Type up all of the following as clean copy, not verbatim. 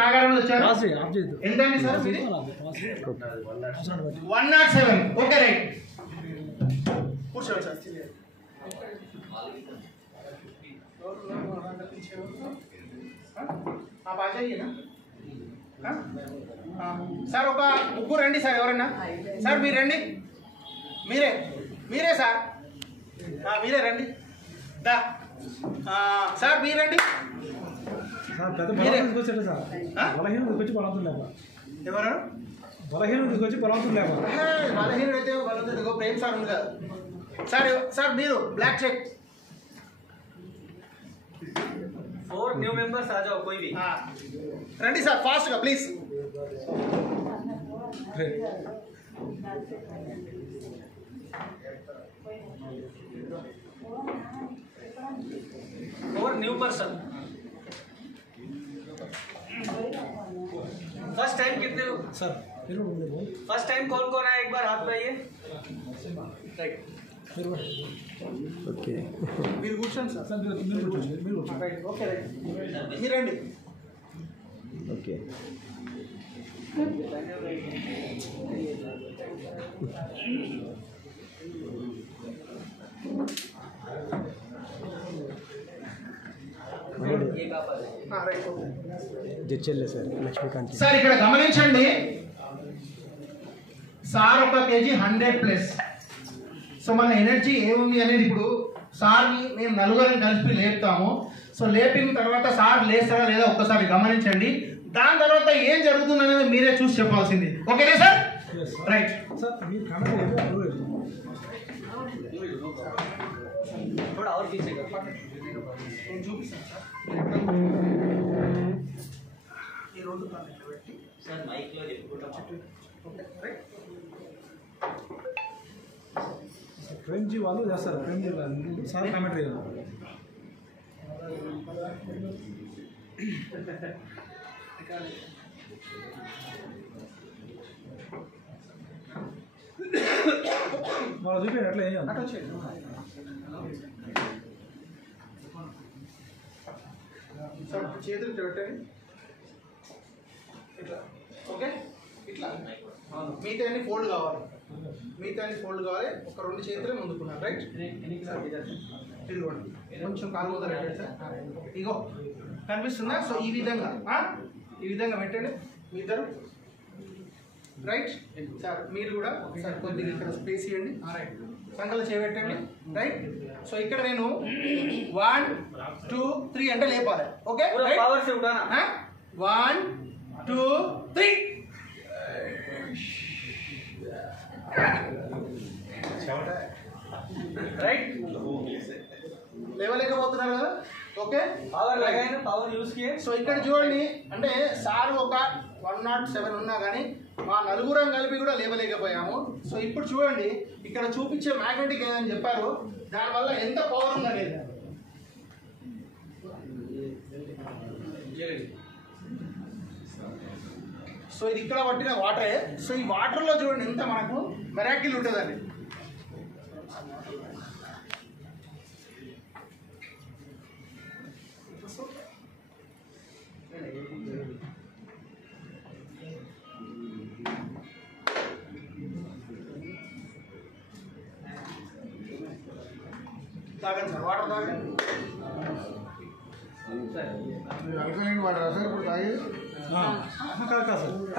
నాగారం వచ్చారు ఎంతండి sir 107 okay right కూర్చోండి సార్ आप आ जाइए ना సార్ ఒక ముగ్గురు రండి సార్ ఎవరన్నా సార్ మీరు రండి మీరే సార్ మీరే రండి దా సార్ మీరు రండి ఎవరు బలహీనుడు తీసుకొచ్చి బలవంతుడు లేవా బలహీనుడు అయితే బలవంతుడు ప్రేమ్ సార్ ఉంది కదా సార్ సార్ మీరు బ్లాక్ చెక్ 4 न्यू मेंबर्स आ जाओ कोई भी రండి సార్ ఫాస్ట్ గా ప్లీజ్ और न्यू पर्सन फर्स्ट टाइम कितने हो सर फर्स्ट टाइम कौन कौन है एक बार हाथ लगाइए राइट ओके మీరు కూర్చోండి సార్ మీరు రైట్ ఓకే రైట్ మీరు రండి ओके జడ్చెల్లే సార్ లక్ష్మీకాంత్ సార్ ఇక్కడ గమనించండి సార్ ఒక కేజీ 100+. సో మన ఎనర్జీ ఏముంది అనేది ఇప్పుడు సార్ని మేము నలుగురిని కలిపి లేపుతాము. సో లేపిన తర్వాత సార్ లేస్తారా లేదా ఒక్కసారి గమనించండి. దాని తర్వాత ఏం జరుగుతుంది అనేది మీరే చూసి చెప్పాల్సింది. ఓకేనా సార్? Right sir. చూపిస్తాను సార్. ఈ రెండు పెట్టి సార్ మైక్లో చెప్పుకుంటాం. ప్రేమ్ జీ వాళ్ళు చేస్తారు. ప్రేమ్ జీ వాళ్ళు సార్ కామెంటరీ వాళ్ళు చూపించారు అట్లా ఏం అటు వచ్చేయండి. సార్ చేతులు పెట్టండి ఇట్లా. ఓకే ఇట్లా మిగతా అన్ని ఫోల్డ్ కావాలి. ఒక 2 చేతులే ముందుకున్నాను. రైట్ ఇదిగోండి కొంచెం కాలు ముందర పెట్టండి సార్. ఇగో కనిపిస్తుందా? సో ఈ విధంగా పెట్టండి మీ ఇద్దరు. రైట్ సార్ మీరు కూడా సార్ కొద్దిగా ఇక్కడ స్పేస్ ఇవ్వండి. రైట్ సంకలు చేయబెట్టండి. రైట్ సో ఇక్కడ నేను 1 2 3 అంటే లేపాలి. ఓకే 1 2 3 రైట్ లేవలేకపోతున్నారు కదా. ఓకే పవర్ యూస్ కియే. సో ఇక్కడ చూడండి అంటే సార్ ఒక 107 ఉన్నా కానీ మా నలుగురం కలిపి కూడా లేవలేకపోయాము. సో ఇప్పుడు చూడండి ఇక్కడ చూపించే మ్యాగ్నెటిక్ ఏదని చెప్పారు, దానివల్ల ఎంత పవర్ ఉందనేది. సో ఇది ఇక్కడ పట్టిన వాటరే. సో ఈ వాటర్లో చూడండి ఎంత మనకు మెరాకిల్ ఉంటుందండి. తాగండి సార్, వాటర్ తాగండి.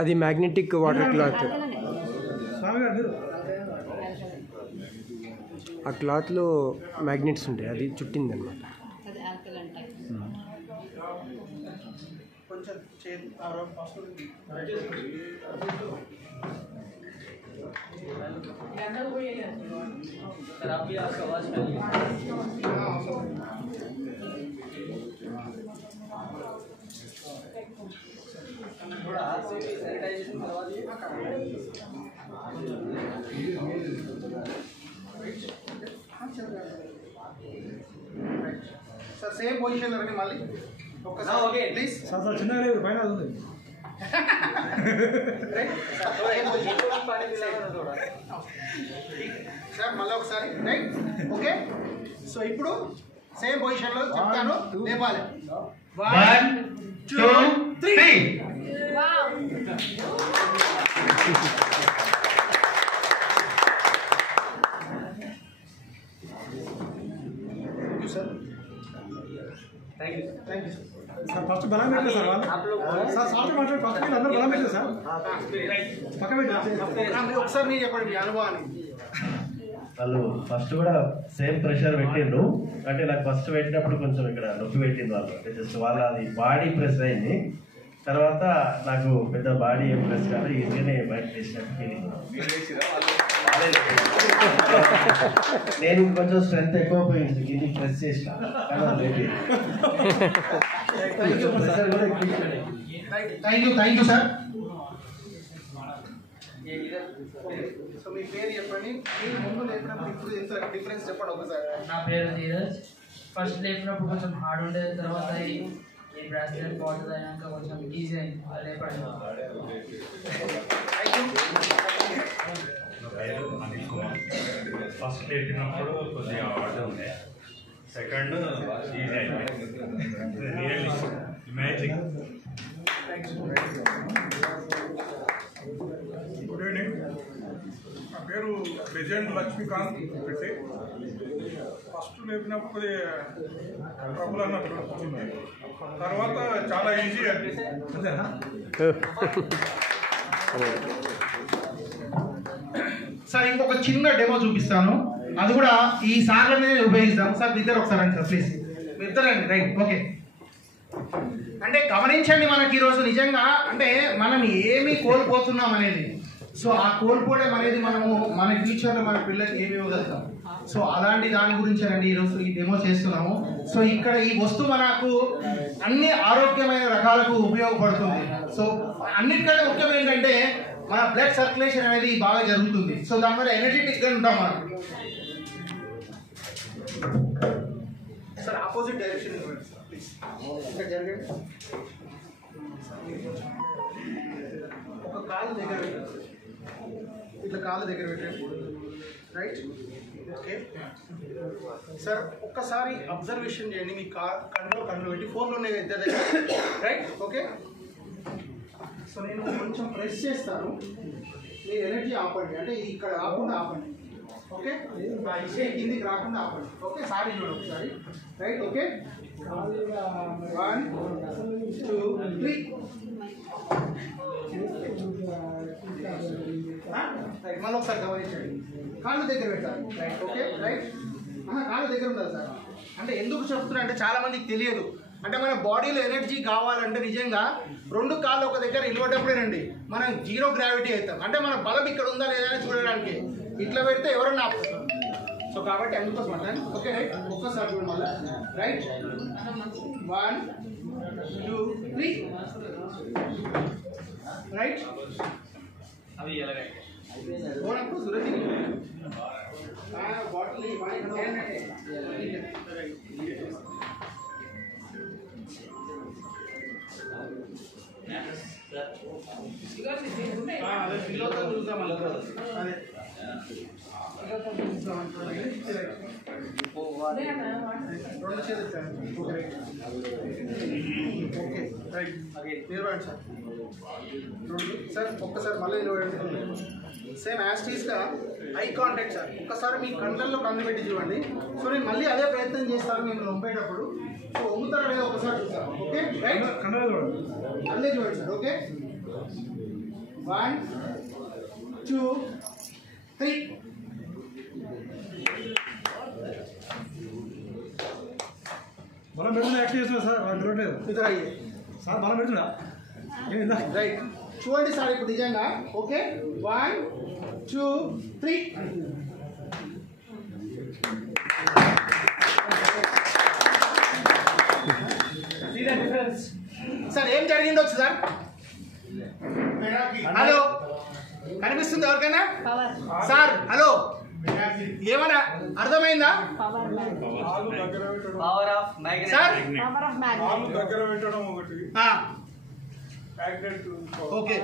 అది మ్యాగ్నెటిక్ వాటర్ క్లాత్. ఆ క్లాత్లో మ్యాగ్నెట్స్ ఉంటాయి, అది చుట్టింది అనమాట. కొంచెం सर आप भी आपका आवाज फैलिए. थोड़ा हाथ से सैनिटाइजेशन करवा दिए. सर सेम पोजीशन లో రండి మళ్ళీ ఒక్కసారి. ఓకే ప్లీజ్ సార్ చిన్నగా లేదు పైన ఉంది. రైట్ पानी पिलाना थोड़ा. సార్ మళ్ళీ ఒకసారి. Right okay. సో ఇప్పుడు సేమ్ పొజిషన్ లో చెప్తాను, లేపాలి. 1 2 3 आप लोग ఒకసారి మీరు చెప్పండి మీ అనుభవాన్ని. వాళ్ళు ఫస్ట్ కూడా సేమ్ ప్రెషర్ పెట్టిండ్రు. అంటే నాకు ఫస్ట్ పెట్టినప్పుడు కొంచెం ఇక్కడ నొప్పి పెట్టింది వాళ్ళు. అంటే జస్ట్ వాళ్ళ అది బాడీ ప్రెస్ అయింది. తర్వాత నాకు పెద్ద బాడీ ఏం ప్రెస్ కాదు, ఈజీగానే బయట చేసినట్టు ఫీలింగ్. నేను కొంచెం స్ట్రెంత్ ఎక్కువ పోయింది, ఇది ప్రెస్ చేసిన థ్యాంక్ యూ సార్. సో మీ పేరు చెప్పండి, మీరు ముందు లేపినప్పుడు ఇప్పుడు ఎంత డిఫరెన్స్ చెప్పండి ఒకసారి. నా పేరు ధీరజ్. ఫస్ట్ లేపినప్పుడు కొంచెం హార్డ్ ఉండేది, తర్వాత ఈ బ్రాస్లెట్ బాటిల్ అయినాక కొంచెం ఈజీ అయింది లేపడం. ఫస్ట్ లేపినప్పుడు కొద్దిగా హార్డ్ ఉండే, సెకండ్ ఈజీ అయింది. Really magic. Good evening. నా పేరు లెజెండ్ లక్ష్మీకాంత్ పెట్టి. ఫస్ట్ లేపినప్పుడు ట్రబుల్ అన్నట్టు వచ్చింది, తర్వాత చాలా ఈజీ అనిపిస్తుంది. సార్ ఇంకొక చిన్న డెమో చూపిస్తాను, అది కూడా ఈ సార్లనే ఉపయోగిస్తాం. సార్ మీ ఇద్దరు ఒకసారి రండి సార్ ప్లీజ్. మీ ఇద్దరు రండి. Right, okay. అంటే గమనించండి, మనకి ఈరోజు నిజంగా అంటే మనం ఏమి కోల్పోతున్నాం అనేది, సో ఆ కోల్పోవడం అనేది మనము మన ఫ్యూచర్లో మన పిల్లలకి ఏమి ఇవ్వగలుగుతాం. సో అలాంటి దాని గురించేనండి ఈరోజు ఈ డెమో చేస్తున్నాము. సో ఇక్కడ ఈ వస్తువు మనకు అన్ని ఆరోగ్యమైన రకాలకు ఉపయోగపడుతుంది. సో అన్నిటికంటే ముఖ్యం ఏంటంటే మన బ్లడ్ సర్క్యులేషన్ అనేది బాగా జరుగుతుంది. సో దానివల్ల ఎనర్జెటిక్గా ఉంటాం మనం. సార్ ఆపోజిట్ డైరెక్షన్ ప్లీజ్ ఇక్కడ జరగండి. ఒక కాలు దగ్గర పెట్టండి, ఇట్లా కాలు దగ్గర పెట్టండి. Right, okay sir. ఒక్కసారి అబ్జర్వేషన్ చేయండి, మీ కన్ను పెట్టి ఫోన్లో ఉన్నాయి ఇద్దరు దగ్గర. Right, okay. సో నేను కొంచెం ప్రెస్ చేస్తాను, మీరు ఎనర్జీ ఆపండి, అంటే ఇది ఇక్కడ రాకుండా ఆపండి. ఓకే, కిందికి రాకుండా ఆపండి. ఓకే, సారీ చూడండి ఒకసారి. Right, okay. 1 2 3. రైట్, మళ్ళీ ఒకసారి గమనించండి, కాళ్ళు దగ్గర పెట్టాలి. Right, okay. రైట్, కాళ్ళు దగ్గర ఉండాలి సార్. అంటే ఎందుకు చెప్తున్నా అంటే చాలా మందికి తెలియదు. అంటే మన బాడీలో ఎనర్జీ కావాలంటే నిజంగా రెండు కాళ్ళు ఒక దగ్గర నిలబడేటప్పుడేనండి మనం జీరో గ్రావిటీ అవుతాం. అంటే మన బలం ఇక్కడ ఉందా లేదా అని చూడడానికి ఇట్లా పెడితే ఎవరన్నా ఆపుతారు. సో కాబట్టి అందుకోసం అంటాను. ఓకే, రైట్, ఒక్కసారి చూడండి మళ్ళీ. రైట్, 1 2 3. రైట్, अभी ये लगाएंगे. आपको जरूरत ही नहीं है, बॉटल नहीं पानी खड़ा है. అదే పిల్లతో చూద్దాం అదే రెండు చేతులు sir. Okay, right. Nirvani sir sir ఒక్కసారి మళ్ళీ నిలబడండి. సేమ్ యాస్టీస్గా ఐ కాంటాక్ట్ సార్. ఒక్కసారి మీ కళ్ళల్లో కన్ను పెట్టి చూడండి. సో నేను మళ్ళీ అదే ప్రయత్నం చేస్తాను నేను వంపేటప్పుడు. సో వంగుతారా లేదా ఒకసారి చూస్తాను. ఓకే, రైట్, కళ్ళలో చూడండి, అల్లే చూడండి సార్. ఓకే, 1 2 3. బలం పెడుతున్నా, యాక్ట్ చేస్తున్నా సార్, తిరగట్లేదు ఇద్దరు అయ్యే సార్, బలం పెడుతున్నా. రైట్, చూడండి సార్ ఇప్పుడు నిజంగా. ఓకే, 1 2 3. సార్ ఏం జరిగిండొచ్చు సార్? హలో, కనిపిస్తుంది ఎవరికైనా? సార్ హలో, ఏమన్నా అర్థమైందా? Power of magnet. సార్ దగ్గర పెట్టడం ఒకటి, ఓకే.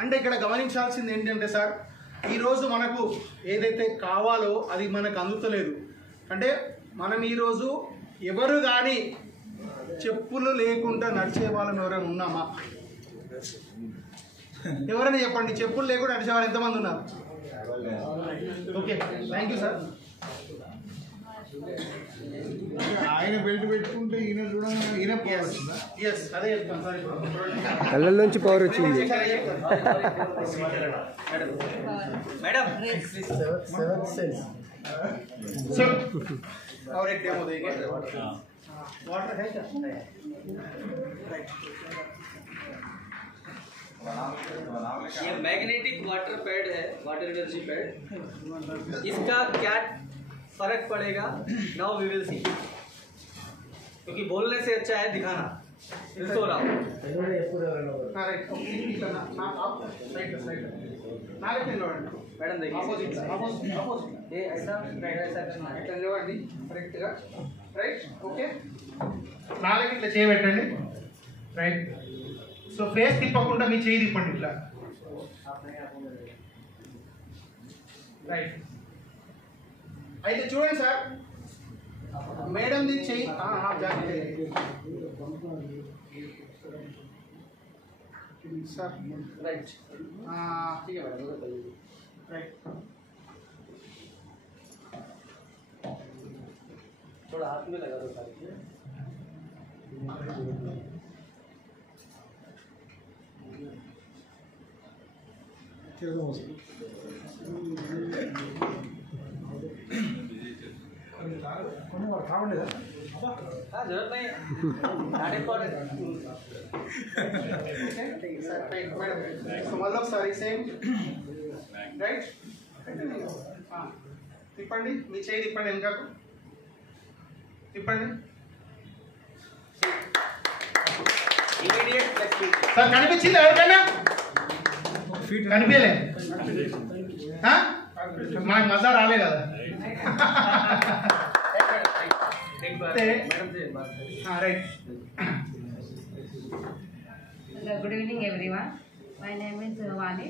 అంటే ఇక్కడ గమనించాల్సింది ఏంటంటే సార్, ఈరోజు మనకు ఏదైతే కావాలో అది మనకు అందుతలేదు. అంటే మనం ఈరోజు ఎవరు కానీ చెప్పులు లేకుండా నడిచే వాళ్ళని ఎవరైనా ఉన్నామా? ఎవరైనా చెప్పండి, చెప్పులు లేకుండా నడిచే వాళ్ళు ఎంతమంది ఉన్నారు? Okay, thank you sir. ఆయన బెల్ట్ పెట్టుకుంటే ఈయన చూడండి ఈయన పోవచ్చుందా? ఎస్ అదే చెప్తాను సార్ ఇప్పుడు. కళ్ళల్లోంచి పవర్ వచ్చింది. मैडम सर और एक डेमो देंगे. वाटर है क्या? ये मैग्नेटिक वाटर पैड है, वाटर एनर्जी पैड. इसका क्या फर्क पड़ेगा? Now we will see. क्योंकि बोलने से अच्छा है दिखाना. इसको रहा राइट इतना ना आप राइट राइट ना लेके लोड मैडम देखिए अपोजिट ये ऐसा करना है. ఇట్లా చూడండి కరెక్ట్ గా రైట్ ఓకే నాలుగు ఇట్లా చేయబెట్టండి రైట్ సో ఫేస్ తిప్పకుండా మీ చేయి తిప్పండి ఇట్లా రైట్ అయితే చూడండి సార్ మేడం ది చెయ్యి सर राइट ठीक है मैडम राइट थोड़ा हाथ में लगा दो सारी. हाँ जरूरत नहीं है. సో మళ్ళీ ఒకసారి సేమ్ రైట్ తిప్పండి మీ చేయి తిప్పండి వెనకకు తిప్పండి इमीडिएट फ्लेक्सिबिलिटी. సార్ కనిపించింది ఎవరికైనా కనిపించలే మనకు మజా రాలే కదా एक बार मैडम से बात करें. Right good evening everyone. My name is Vani.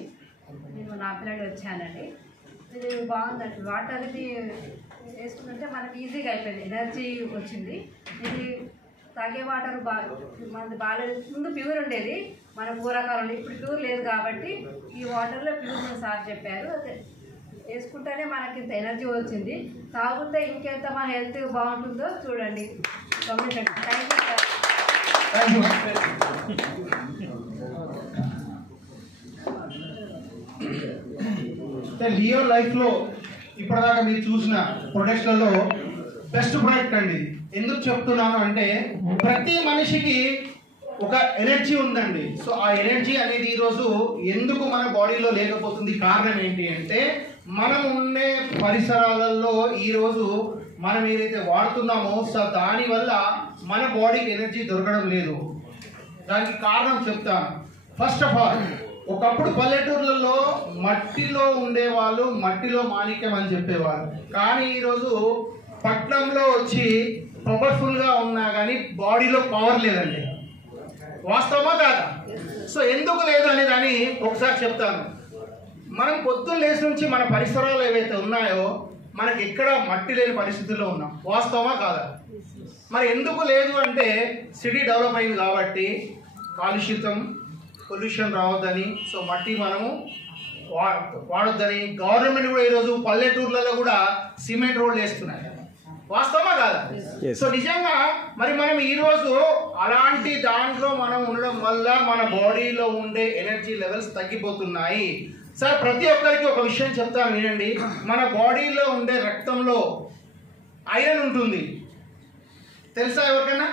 నేను నా పిల్లలు వచ్చానండి. ఇది బాగుందండి. వాటర్ ఇది వేసుకుంటే మనకి ఈజీగా అయిపోయింది, ఎనర్జీ వచ్చింది. ఇది తాగే వాటర్ మనది బాగా ముందు ప్యూర్ ఉండేది, మన పూర్వకాలంలో. ఇప్పుడు ప్యూర్ లేదు కాబట్టి ఈ వాటర్లో ప్యూర్ అని సార్ చెప్పారు. అదే వేసుకుంటేనే మనకి ఇంత ఎనర్జీ వచ్చింది. తాగితే ఇంకెంత మన హెల్త్ బాగుంటుందో చూడండి, గమనించండి. Thank you sir. Leo life లో ఇప్పటిదాకా మీరు చూసిన ప్రొడక్ట్లలో బెస్ట్ ప్రొడక్ట్ అండి. ఎందుకు చెప్తున్నాను అంటే ప్రతి మనిషికి ఒక ఎనర్జీ ఉందండి. సో ఆ ఎనర్జీ అనేది ఈరోజు ఎందుకు మన బాడీలో లేకపోతుంది, కారణం ఏంటి అంటే మనం ఉండే పరిసరాలలో ఈరోజు మనం ఏదైతే వాడుతున్నామో సో దానివల్ల మన బాడీకి ఎనర్జీ దొరకడం లేదు. దానికి కారణం చెప్తాను. ఫస్ట్ ఆఫ్ ఆల్ ఒకప్పుడు పల్లెటూర్లలో మట్టిలో ఉండేవాళ్ళు, మట్టిలో మాణిక్యం అని చెప్పేవాళ్ళు. కానీ ఈరోజు పట్నంలో వచ్చి పవర్ఫుల్గా ఉన్నా కానీ బాడీలో పవర్ లేదండి. వాస్తవమా కాదా? సో ఎందుకు లేదు అనే దాన్ని ఒకసారి చెప్తాను. మనం పొద్దున్న లేచి నుంచి మన పరిసరాలు ఏవైతే ఉన్నాయో మనకి ఎక్కడ మట్టి లేని పరిస్థితుల్లో ఉన్నాం. వాస్తవమా కాదా? మరి ఎందుకు లేదు అంటే సిటీ డెవలప్ అయింది కాబట్టి కాలుష్యం, పొల్యూషన్ రావద్దని, సో మట్టి మనము వాడొద్దని గవర్నమెంట్ కూడా ఈరోజు పల్లెటూర్లలో కూడా సిమెంట్ రోడ్లు వేస్తున్నాయి. వాస్తవమా కాదా? సో నిజంగా మరి మనం ఈరోజు అలాంటి దాంట్లో మనం ఉండడం వల్ల మన బాడీలో ఉండే ఎనర్జీ లెవెల్స్ తగ్గిపోతున్నాయి. సార్ ప్రతి ఒక్కరికి ఒక విషయం చెప్తాను వినండి. మన బాడీలో ఉండే రక్తంలో ఐరన్ ఉంటుంది, తెలుసా ఎవరికైనా?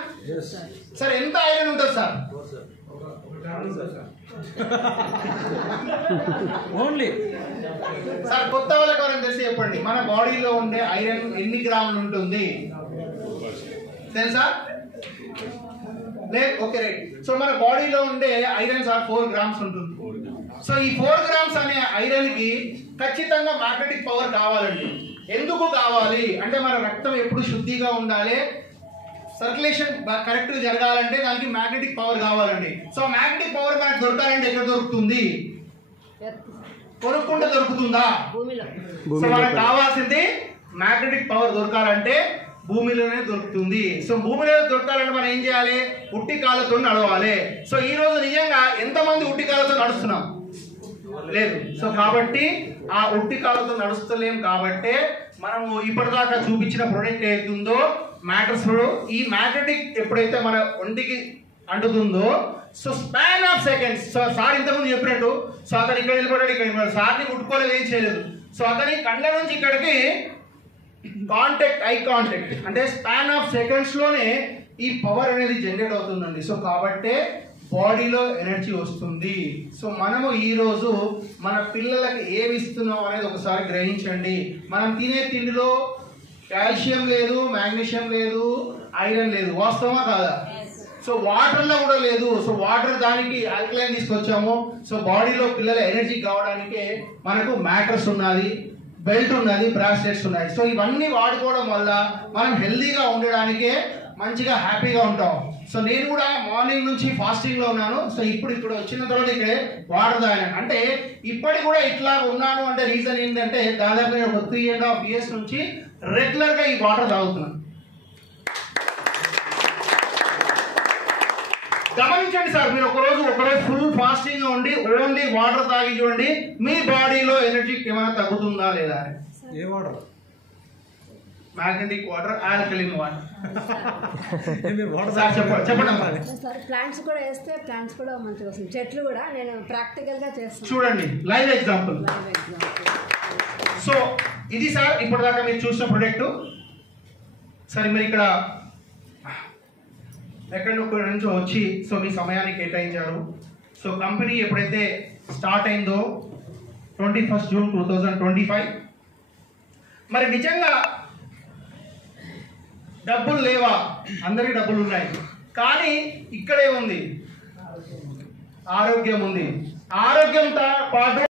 సార్ ఎంత ఐరన్ ఉంటుంది సార్? ఓన్లీ సార్ కొత్త వాళ్ళకి ఎవరైనా తెలిసి చెప్పండి, మన బాడీలో ఉండే ఐరన్ ఎన్ని గ్రాములు ఉంటుంది తెలుసా? లేదు, ఓకే రైట్. సో మన బాడీలో ఉండే ఐరన్ సార్ 4 grams ఉంటుంది. సో ఈ 4 grams అనే ఐరన్ కి ఖచ్చితంగా మ్యాగ్నెటిక్ పవర్ కావాలండి. ఎందుకు కావాలి అంటే మన రక్తం ఎప్పుడు శుద్ధిగా ఉండాలి, సర్క్యులేషన్ కరెక్ట్గా జరగాలంటే దానికి మ్యాగ్నెటిక్ పవర్ కావాలండి. సో మ్యాగ్నెటిక్ పవర్ మనకు దొరకాలంటే ఎక్కడ దొరుకుతుంది? కొనుక్కుంటే దొరుకుతుందా? సో మనకు కావాల్సింది మ్యాగ్నెటిక్ పవర్ దొరకాలంటే భూమిలోనే దొరుకుతుంది. సో భూమిలో దొరకాలంటే మనం ఏం చేయాలి? ఉట్టి కాళ్ళతో నడవాలి. సో ఈ రోజు నిజంగా ఎంతమంది ఉట్టి కాళ్ళతో నడుస్తున్నాం? లేదు. సో కాబట్టి ఆ ఉట్టి కాళ్ళతో నడుస్తలేం కాబట్టి మనము ఇప్పటిదాకా చూపించిన ప్రొడక్ట్ ఏదైతుందో మ్యాటర్స్, ఈ మ్యాగ్నెటిక్ ఎప్పుడైతే మన ఒంటికి అంటుతుందో so span of seconds, so sir ఇంతకుముందు చెప్పినట్టు సో అతను ఇక్కడ వెళ్ళిపోయాడు, ఇక్కడ వెళ్ళిపోయాడు, సార్ని ముట్టుకోలేదు, ఏం చేయలేదు. సో అతని కళ్ళ నుంచి ఇక్కడికి కాంటాక్ట్, ఐ కాంటాక్ట్ అంటే స్పాన్ ఆఫ్ సెకండ్స్లోనే ఈ పవర్ అనేది జనరేట్ అవుతుందండి. సో కాబట్టే బాడీలో ఎనర్జీ వస్తుంది. సో మనము ఈరోజు మన పిల్లలకి ఏమి ఇస్తున్నాం అనేది ఒకసారి గ్రహించండి. మనం తినే తిండిలో కాల్షియం లేదు, మ్యాగ్నీషియం లేదు, ఐరన్ లేదు, వాస్తవమా కాదా? సో వాటర్లో కూడా లేదు. సో వాటర్ దానికి ఆల్కలైన్ తీసుకొచ్చాము. సో బాడీలో పిల్లల ఎనర్జీ కావడానికే మనకు మ్యాటర్స్ ఉన్నది, బెల్ట్ ఉన్నది, బ్రాస్లెట్స్ ఉన్నాయి. సో ఇవన్నీ వాడుకోవడం వల్ల మనం హెల్దీగా ఉండడానికే మంచిగా హ్యాపీగా ఉంటాం. సో నేను కూడా మార్నింగ్ నుంచి ఫాస్టింగ్లో ఉన్నాను. సో ఇప్పుడు వచ్చిన తర్వాత ఇక్కడే వాటర్ తాగాను. అంటే ఇప్పటికి కూడా ఇట్లా ఉన్నాను అంటే రీజన్ ఏంటంటే దాదాపు నేను ఒక 3.5 years నుంచి రెగ్యులర్గా ఈ వాటర్ తాగుతున్నాను. గమనించండి సార్, మీరు ఒకరోజు ఫుల్ ఫాస్టింగ్ ఉండి ఓన్లీ వాటర్ తాగి చూడండి, మీ బాడీలో ఎనర్జీ ఏమైనా తగ్గుతుందా లేదా? ఏ water? Magnetic water, alkaline water. మీరు వాటర్ సార్ చెప్పండి. సార్ ప్లాంట్స్ కూడా వేస్తే ప్లాంట్స్ కూడా మంచిగా వస్తుంది. చెట్లు కూడా నేను ప్రాక్టికల్గా చేస్తాను. చూడండి లైవ్ ఎగ్జాంపుల్. సో ఇది సార్ ఇప్పటిదాకా మీరు చూసిన ప్రొడక్ట్. సరే మీరు ఇక్కడ ఎక్కడి నుంచి వచ్చి సో మీ సమయాన్ని కేటాయించారు. సో కంపెనీ ఎప్పుడైతే స్టార్ట్ అయిందో 21 June 2025, మరి నిజంగా డబ్బులు లేవా? అందరికీ డబ్బులు ఉన్నాయి, కానీ ఇక్కడే ఉంది ఆరోగ్యం ఉంది. ఆరోగ్యంతో పాటు